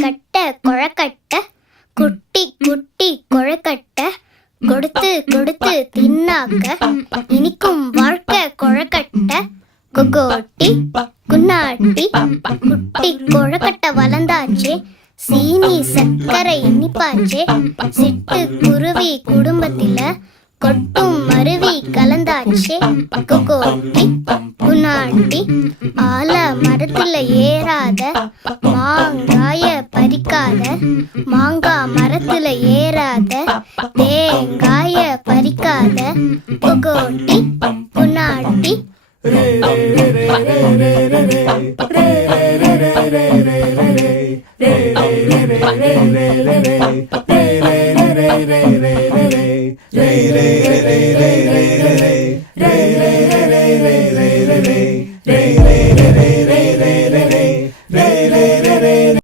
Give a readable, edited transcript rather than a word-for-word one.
கட்ட கொழக்கட்ட குட்டி குட்டி கொழக்கட்ட கொடுத்து கொடுத்து தின்னாக்க இனிக்கும் வாழ்க்கை கொழக்கட்ட கொகோட்டி குன்னாட்டி குட்டி கொழக்கட்ட வளர்ந்தாச்சே சீனி சர்க்கரை இனிப்பாச்சே சிட்டு குருவி குடும்பத்தில கொட்டும் மருவி கலந்தாச்சே கொகோட்டி குன்னாட்டி ஆல மரத்துல ஏறாத மாங்காய பறிக்காத மாங்கா மரத்துல ஏறாத தேங்காய பறிக்காத கொகோட்டி குன்னாட்டி Ray, ray, ray, ray, ray, ray, ray, ray, ray, ray, ray, ray.